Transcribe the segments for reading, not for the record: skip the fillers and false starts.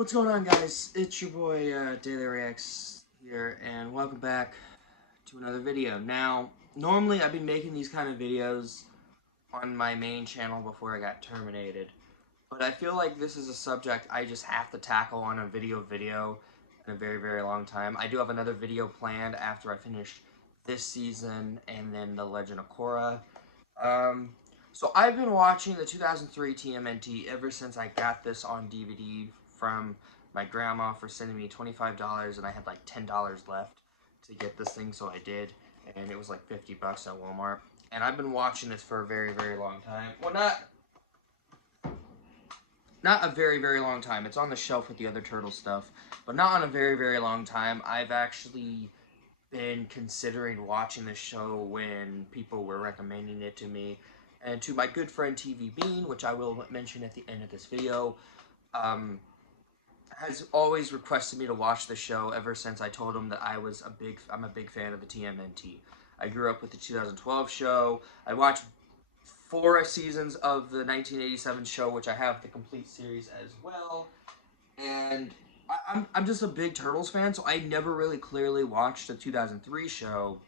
What's going on, guys? It's your boy Daily Reacts here, and welcome back to another video. Now, normally I've been making these kind of videos on my main channel before I got terminated, but I feel like this is a subject I just have to tackle on a video in a very long time. I do have another video planned after I finish this season and then The Legend of Korra. So I've been watching the 2003 TMNT ever since I got this on DVD from my grandma for sending me $25, and I had like $10 left to get this thing, so I did, and it was like 50 bucks at Walmart. And I've been watching this for a very long time. Well, not a very long time. It's on the shelf with the other turtle stuff, but not on a very long time. I've actually been considering watching this show when people were recommending it to me. And to my good friend TV Bean, which I will mention at the end of this video, has always requested me to watch the show ever since I told him that I'm a big fan of the TMNT. I grew up with the 2012 show. I watched 4 seasons of the 1987 show, which I have the complete series as well. And I'm just a big Turtles fan, so I never really clearly watched the 2003 show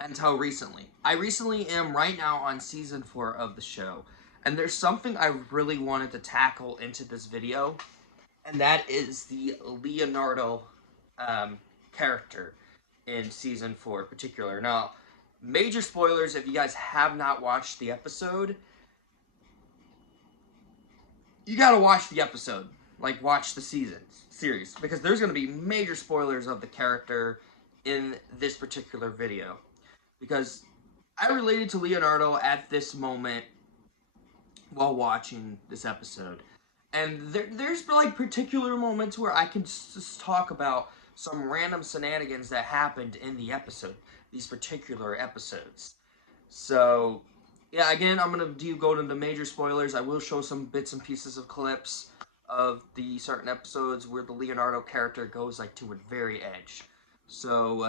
until recently. I recently am right now on season 4 of the show, and there's something I really wanted to tackle into this video, and that is the Leonardo character in season 4 in particular. Now, major spoilers if you guys have not watched the episode. You gotta watch the episode, like watch the series, because there's gonna be major spoilers of the character in this particular video. Because I related to Leonardo at this moment while watching this episode. And there's like particular moments where I can just talk about some random shenanigans that happened in the episode, these particular episodes. So, yeah, again, I'm going to go to the major spoilers. I will show some bits and pieces of clips of the certain episodes where the Leonardo character goes like to a very edge. So,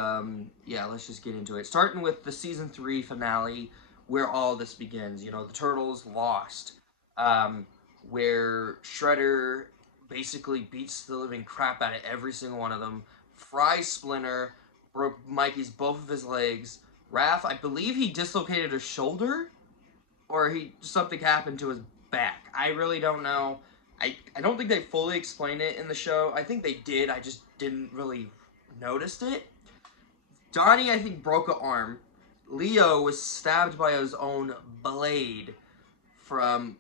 yeah, let's just get into it. Starting with the season 3 finale, where all this begins. You know, the Turtles lost. Where Shredder basically beats the living crap out of every single one of them. Fry's Splinter broke Mikey's both of his legs. Raph, I believe he dislocated his shoulder, or something happened to his back. I really don't know. I don't think they fully explained it in the show. I think they did. I just didn't really noticed it. Donnie, I think, broke an arm. Leo was stabbed by his own blade from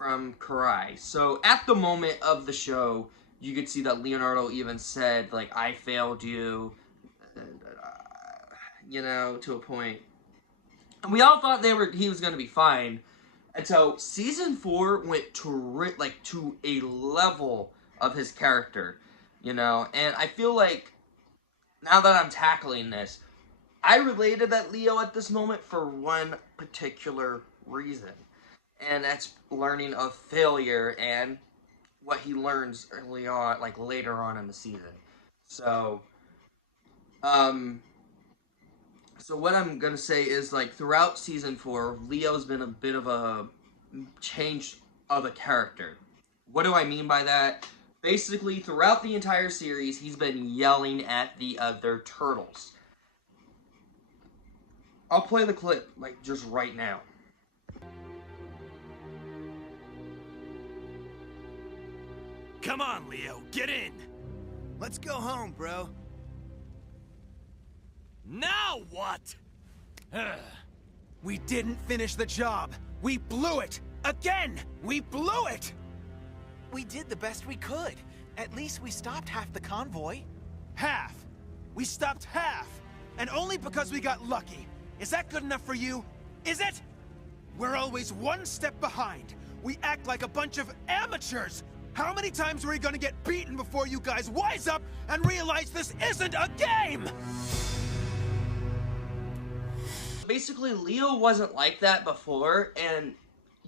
Karai. So at the moment of the show, you could see that Leonardo even said, like, I failed you, you know, to a point. And we all thought he was going to be fine until season 4 went to a level of his character, you know. And I feel like now that I'm tackling this, I related that Leo at this moment for one particular reason. And that's learning of failure and what he learns early on, like later on in the season. So, what I'm going to say is, like, throughout season 4, Leo's been a bit of a change of a character. What do I mean by that? Basically, throughout the entire series, he's been yelling at the other turtles. I'll play the clip, like, just right now. Come on, Leo, get in! Let's go home, bro. Now what? We didn't finish the job. We blew it! Again! We blew it! We did the best we could. At least we stopped half the convoy. Half! We stopped half! And only because we got lucky. Is that good enough for you? Is it? We're always one step behind. We act like a bunch of amateurs! How many times are we gonna get beaten before you guys wise up and realize this isn't a game? Basically, Leo wasn't like that before, and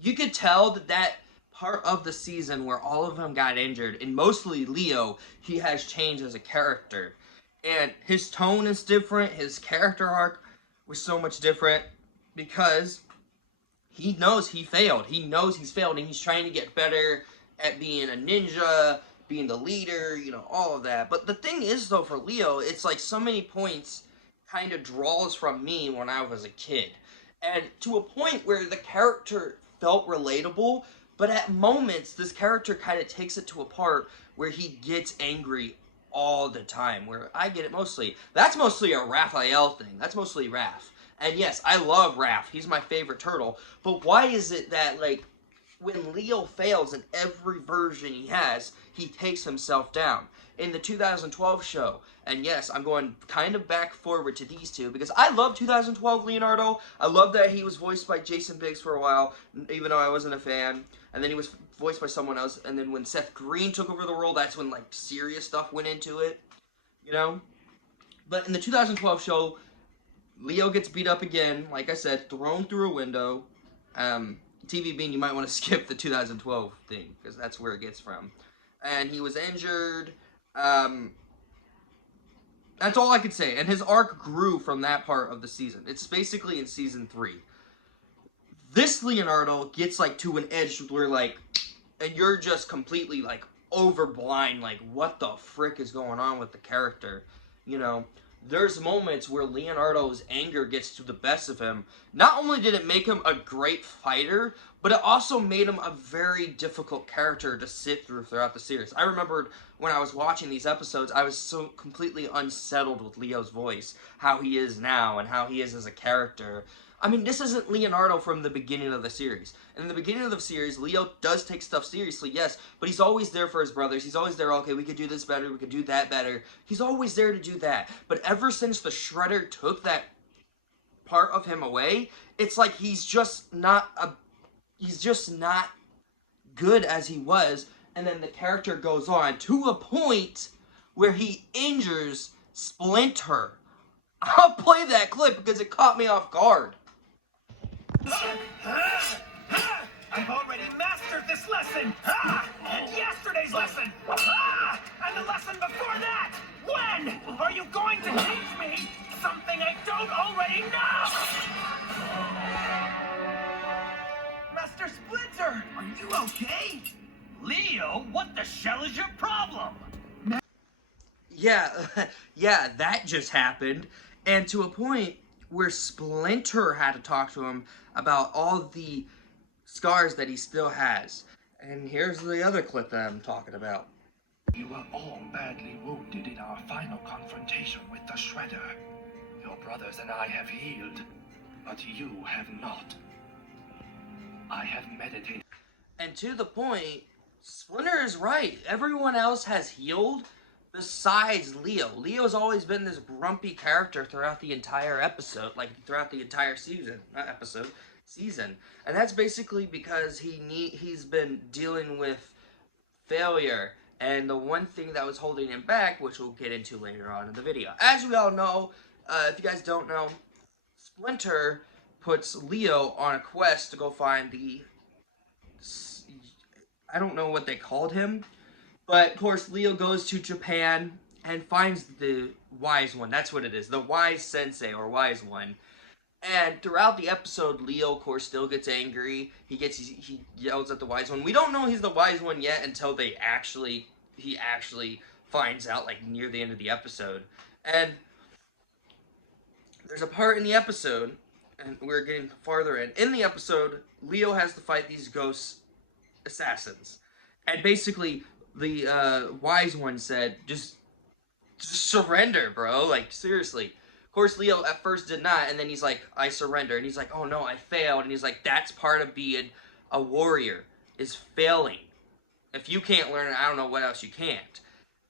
you could tell that part of the season where all of them got injured, and mostly Leo, he has changed as a character. And his tone is different, his character arc was so much different, because he knows he failed. He knows he's failed, and he's trying to get better at being a ninja, being the leader, you know, all of that. But the thing is, though, for Leo, it's like so many points kind of draws from me when I was a kid. And to a point where the character felt relatable, but at moments, this character kind of takes it to a part where he gets angry all the time, where I get it mostly. That's mostly a Raphael thing. That's mostly Raph. And yes, I love Raph. He's my favorite turtle. But why is it that, like, when Leo fails in every version he has, he takes himself down? In the 2012 show, and yes, I'm going kind of back forward to these two, because I love 2012 Leonardo. I love that he was voiced by Jason Biggs for a while, even though I wasn't a fan. And then he was voiced by someone else, and then when Seth Green took over the role, that's when, like, serious stuff went into it, you know? But in the 2012 show, Leo gets beat up again, like I said, thrown through a window. TV Bean, you might want to skip the 2012 thing, because that's where it gets from. And he was injured. That's all I could say. And his arc grew from that part of the season. It's basically in season 3. This Leonardo gets, like, to an edge where, like, and you're just completely, like, overblind, like, what the frick is going on with the character, you know? There's moments where Leonardo's anger gets to the best of him. Not only did it make him a great fighter, but it also made him a very difficult character to sit through throughout the series. I remembered when I was watching these episodes, I was so completely unsettled with Leo's voice, how he is now, and how he is as a character. I mean, this isn't Leonardo from the beginning of the series. In the beginning of the series, Leo does take stuff seriously, yes, but he's always there for his brothers. He's always there, okay, we could do this better, we could do that better. He's always there to do that. But ever since the Shredder took that part of him away, it's like he's just not good as he was, and then the character goes on to a point where he injures Splinter. I'll play that clip because it caught me off guard. I've already mastered this lesson! And yesterday's lesson! And the lesson before that! When are you going to teach me something I don't already know? Master Splinter, are you okay? Leo, what the shell is your problem? Yeah, that just happened. And to a point where Splinter had to talk to him about all the scars that he still has. And here's the other clip that I'm talking about. You were all badly wounded in our final confrontation with the Shredder. Your brothers and I have healed, but you have not. I have meditated. And to the point, Splinter is right. Everyone else has healed besides Leo. Leo's always been this grumpy character throughout the entire episode, like throughout the entire season, not episode, season. And that's basically because he's been dealing with failure. And the one thing that was holding him back, which we'll get into later on in the video. As we all know, if you guys don't know, Splinter puts Leo on a quest to go find the... I don't know what they called him. But, of course, Leo goes to Japan and finds the Wise One. That's what it is. The Wise Sensei, or Wise One. And throughout the episode, Leo, of course, still gets angry. He yells at the Wise One. We don't know he's the Wise One yet until he actually finds out, like, near the end of the episode. And there's a part in the episode, and we're getting farther in. In the episode, Leo has to fight these ghost assassins. And basically, the Wise One said, just surrender, bro. Like, seriously. Of course, Leo at first did not, and then he's like, I surrender. And he's like, oh no, I failed. And he's like, that's part of being a warrior, is failing. If you can't learn it, I don't know what else you can't.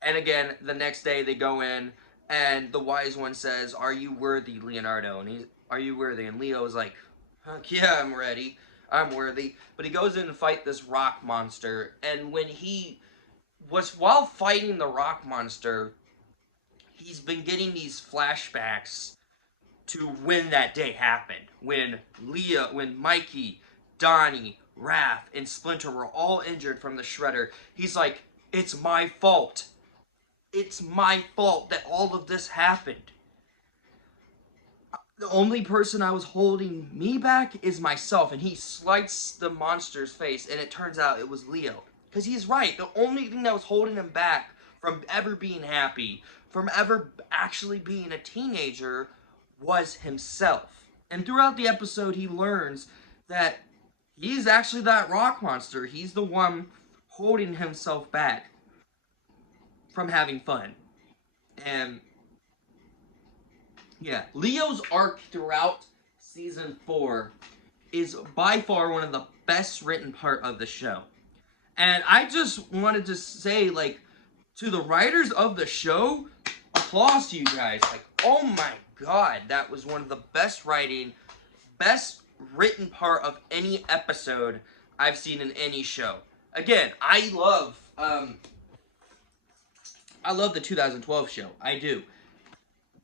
And again, the next day they go in, and the Wise One says, are you worthy, Leonardo? And are you worthy? And Leo's like, heck yeah, I'm ready. I'm worthy. But he goes in and fight this rock monster, and when while fighting the rock monster, he's been getting these flashbacks to when that day happened. When Mikey, Donnie, Raph, and Splinter were all injured from the Shredder. He's like, it's my fault. It's my fault that all of this happened. The only person I was holding me back is myself. And he sliced the monster's face, and it turns out it was Leo. Because he's right. The only thing that was holding him back from ever being happy, from ever actually being a teenager, was himself. And throughout the episode, he learns that he's actually that rock monster. He's the one holding himself back from having fun. And yeah, Leo's arc throughout season 4 is by far one of the best written part of the show. And I just wanted to say, like, to the writers of the show, applause to you guys. Like, oh my god, that was one of the best writing, best written part of any episode I've seen in any show. Again, I love the 2012 show. I do.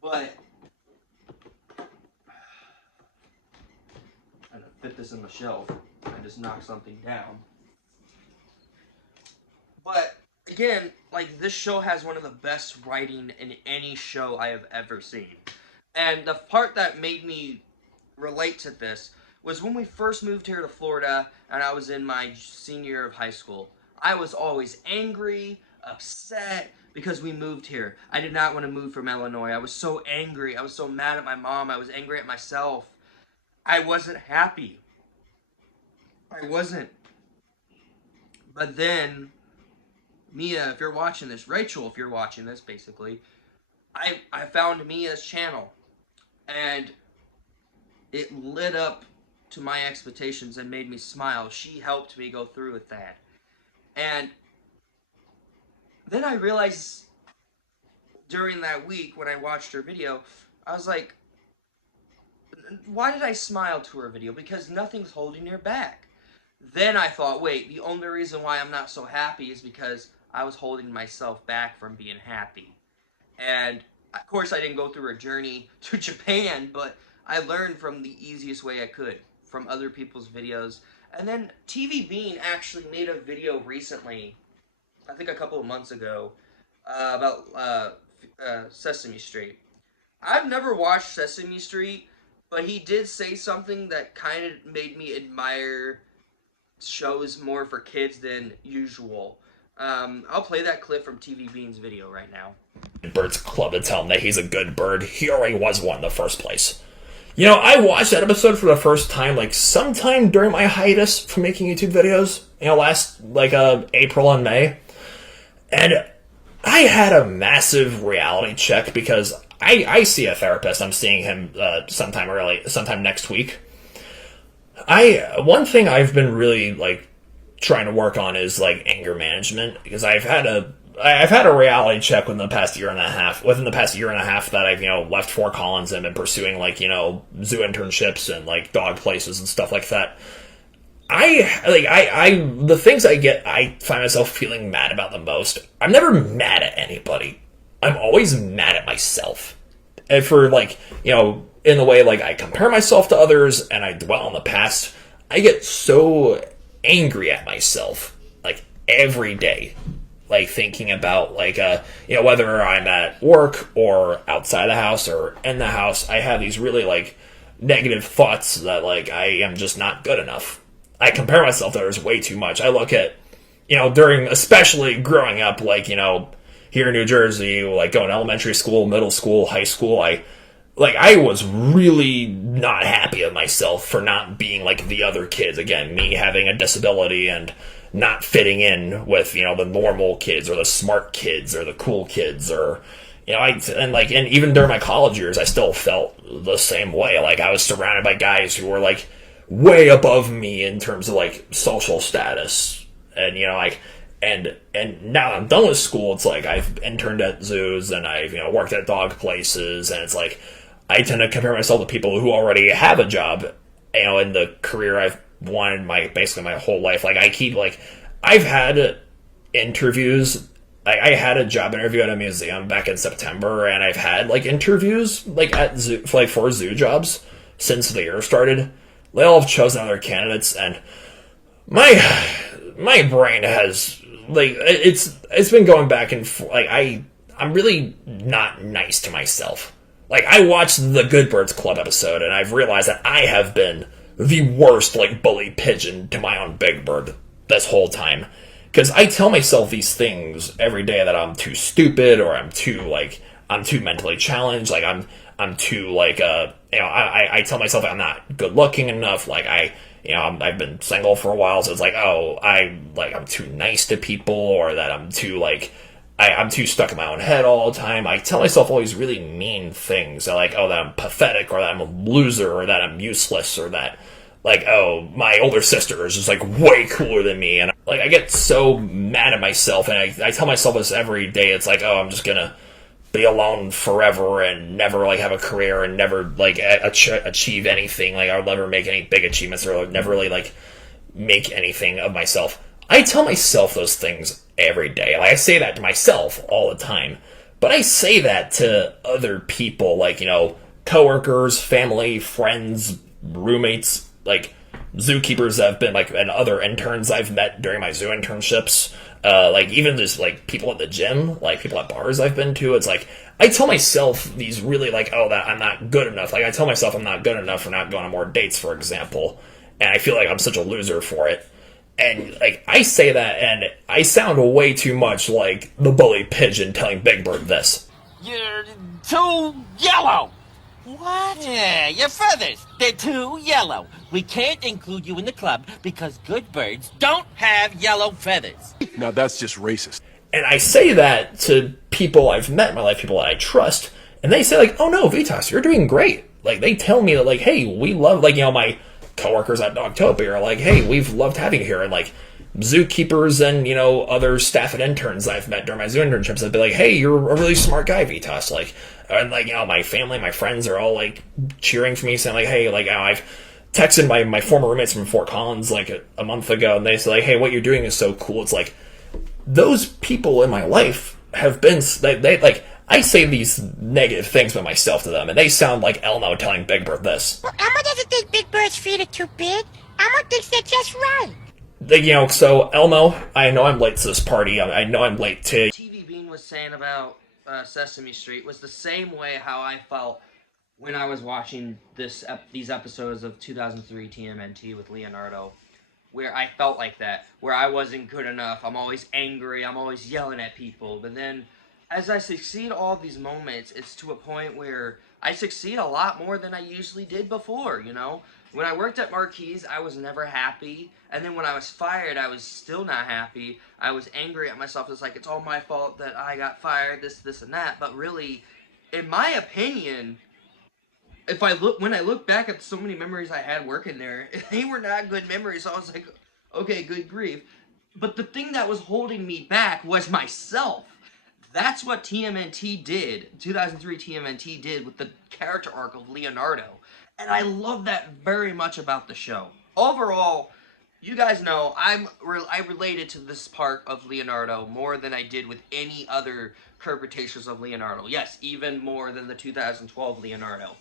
But I don't fit this in the shelf. I just knocked something down. But again, like, this show has one of the best writing in any show I have ever seen. And the part that made me relate to this was when we first moved here to Florida and I was in my senior year of high school. I was always angry, upset, because we moved here. I did not want to move from Illinois. I was so angry. I was so mad at my mom. I was angry at myself. I wasn't happy. I wasn't. But then, Mia, if you're watching this, Rachel, if you're watching this, basically, I found Mia's channel. And it lit up to my expectations and made me smile. She helped me go through with that. And then I realized during that week when I watched her video, I was like, why did I smile to her video? Because nothing's holding her back. Then I thought, wait, the only reason why I'm not so happy is because I was holding myself back from being happy. And of course I didn't go through a journey to Japan, but I learned from the easiest way I could, from other people's videos. And then TV Bean actually made a video recently, I think a couple of months ago, about Sesame Street. I've never watched Sesame Street, but he did say something that kind of made me admire shows more for kids than usual. I'll play that clip from TV Bean's video right now. Bird's Club to tell him that he's a good bird. He already was one in the first place. You know, I watched that episode for the first time, like, sometime during my hiatus from making YouTube videos. You know, last, like, April and May. And I had a massive reality check because I see a therapist. I'm seeing him sometime next week. One thing I've been really, like, trying to work on is, like, anger management, because I've had a reality check within the past year and a half that I've, you know, left Fort Collins and been pursuing, like, you know, zoo internships and, like, dog places and stuff like that. The things I find myself feeling mad about the most. I'm never mad at anybody. I'm always mad at myself. And for, like, you know, in the way, like, I compare myself to others and I dwell on the past, I get so angry at myself, like, every day. Like, thinking about, like, you know, whether I'm at work or outside the house or in the house, I have these really, like, negative thoughts that, like, I am just not good enough. I compare myself to others way too much. I look at, you know, especially growing up, like, you know, here in New Jersey, like, going to elementary school, middle school, high school, I was really not happy with myself for not being like the other kids. Again, me having a disability and not fitting in with, you know, the normal kids or the smart kids or the cool kids, or, you know, and even during my college years, I still felt the same way. Like, I was surrounded by guys who were, like, way above me in terms of, like, social status. And, you know, like, and now I'm done with school, it's like I've interned at zoos and I've, you know, worked at dog places, and it's like I tend to compare myself to people who already have a job, you know, in the career I've wanted basically my whole life. Like, I've had interviews. I had a job interview at a museum back in September, and I've had, like, interviews, like, at zoo, like, for zoo jobs since the year started. They all have chosen other candidates, and my brain has, like, it's been going back and forth. Like, I'm really not nice to myself. Like, I watched the Good Birds Club episode, and I've realized that I have been the worst, like, bully pigeon to my own big bird this whole time. because I tell myself these things every day that I'm too stupid, or I'm too mentally challenged, like I'm too I tell myself I'm not good looking enough, like I've been single for a while, so it's like, oh, I'm too nice to people, or that I'm too I'm too stuck in my own head all the time. I tell myself all these really mean things, that that I'm pathetic, or that I'm a loser, or that I'm useless, or that oh, my older sister is just way cooler than me, and I get so mad at myself, and I tell myself this every day. It's oh, I'm just gonna be alone forever and never have a career and never achieve anything. I'll never make any big achievements, or never really make anything of myself. I tell myself those things every day. I say that to myself all the time, but I say that to other people, coworkers, family, friends, roommates, zookeepers that have been and other interns I've met during my zoo internships. Even just people at the gym, people at bars I've been to. It's I tell myself these really oh, that I'm not good enough. I tell myself I'm not good enough for not going on more dates, for example, and I feel like I'm such a loser for it. And I say that, and I sound way too much like the bully pigeon telling Big Bird this. You're too yellow. What? Yeah, your feathers. They're too yellow. We can't include you in the club because good birds don't have yellow feathers. Now that's just racist. And I say that to people I've met in my life, people that I trust, and they say oh no, Vitas, you're doing great. They tell me that hey, we love my coworkers at Dogtopia are hey, we've loved having you here, and zookeepers and other staff and interns I've met during my zoo internships, I'd be hey, you're a really smart guy, Vitas. And my family, my friends are all cheering for me, saying hey, I've texted my former roommates from Fort Collins a month ago, and they say hey, what you're doing is so cool. It's those people in my life have been they I say these negative things about myself to them, and they sound like Elmo telling Big Bird this. Well, Elmo doesn't think Big Bird's feet are too big. Elmo thinks they're just right. So Elmo, I know I'm late to this party. I know I'm late to. TV Bean was saying about Sesame Street was the same way how I felt when I was watching these episodes of 2003 TMNT with Leonardo, where I felt like that, where I wasn't good enough. I'm always angry. I'm always yelling at people. But then, as I succeed all these moments, it's to a point where I succeed a lot more than I usually did before, When I worked at Marquise, I was never happy. And then when I was fired, I was still not happy. I was angry at myself. It's it's all my fault that I got fired, this, and that. But really, in my opinion, when I look back at so many memories I had working there, they were not good memories. So I was okay, good grief. But the thing that was holding me back was myself. That's what TMNT did, 2003 TMNT did with the character arc of Leonardo. And I love that very much about the show. Overall, you guys know I related to this part of Leonardo more than I did with any other interpretations of Leonardo. Yes, even more than the 2012 Leonardo.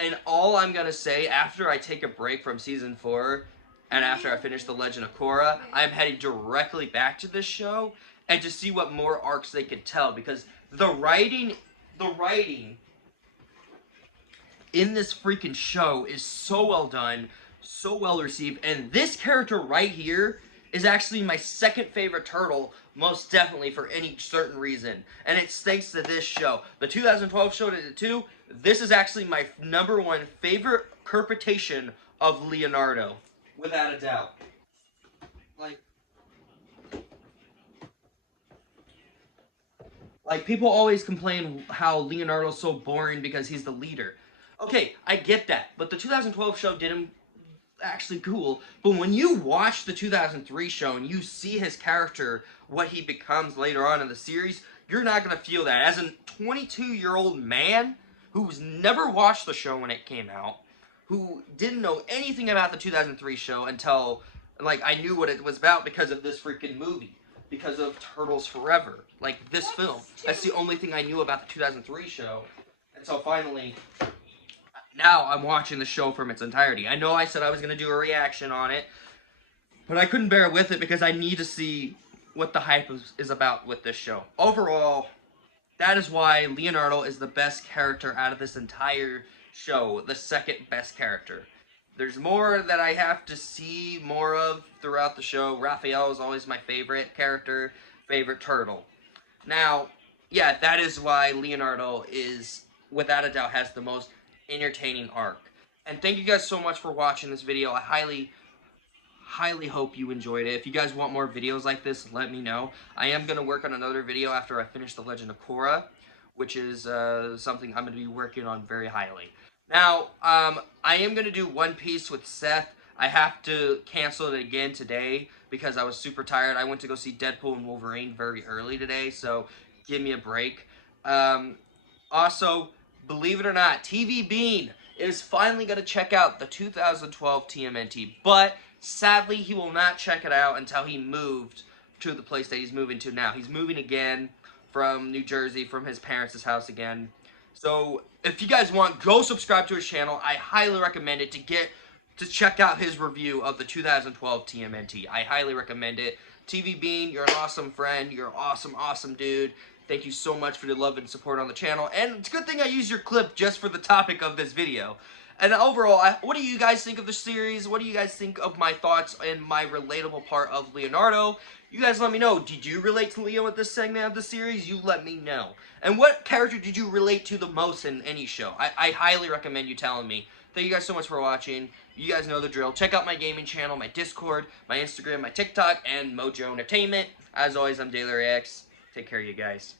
And all I'm going to say, after I take a break from Season 4, and after I finish The Legend of Korra, I'm heading directly back to this show, and to see what more arcs they could tell, because the writing in this freaking show is so well done, so well received, and this character right here is actually my second favorite turtle, most definitely, for any certain reason, and it's thanks to this show. The 2012 show did it too. This is actually my number one favorite interpretation of Leonardo, without a doubt. People always complain how Leonardo's so boring because he's the leader. Okay, I get that, but the 2012 show did him actually cool. But when you watch the 2003 show and you see his character, what he becomes later on in the series, you're not going to feel that. As a 22-year-old man who's never watched the show when it came out, who didn't know anything about the 2003 show until, I knew what it was about because of this freaking movie. Because of Turtles Forever. This film. That's the only thing I knew about the 2003 show. And so finally, now I'm watching the show from its entirety. I know I said I was going to do a reaction on it, but I couldn't bear with it because I need to see what the hype is about with this show. Overall, that is why Leonardo is the best character out of this entire show. The second best character. There's more that I have to see more of throughout the show. Raphael is always my favorite character, favorite turtle. Now, yeah, that is why Leonardo is, without a doubt, has the most entertaining arc. And thank you guys so much for watching this video. I highly hope you enjoyed it. If you guys want more videos like this, let me know. I am going to work on another video after I finish The Legend of Korra, which is something I'm going to be working on very highly. Now, I am going to do One Piece with Seth. I have to cancel it again today because I was super tired. I went to go see Deadpool and Wolverine very early today, so give me a break. Also, believe it or not, TV Bean is finally going to check out the 2012 TMNT, but sadly he will not check it out until he moved to the place that he's moving to now. He's moving again from New Jersey, from his parents' house again. So if you guys want, go subscribe to his channel. I highly recommend it to check out his review of the 2012 TMNT. I highly recommend it. TV Bean, you're an awesome friend. You're an awesome dude. Thank you so much for the love and support on the channel. And it's a good thing I used your clip just for the topic of this video. And overall, what do you guys think of the series? What do you guys think of my thoughts and my relatable part of Leonardo? You guys let me know. Did you relate to Leo with this segment of the series? You let me know. And what character did you relate to the most in any show? I highly recommend you telling me. Thank you guys so much for watching. You guys know the drill. Check out my gaming channel, my Discord, my Instagram, my TikTok, and Mojo Entertainment. As always, I'm DailyReacts. Take care of you guys.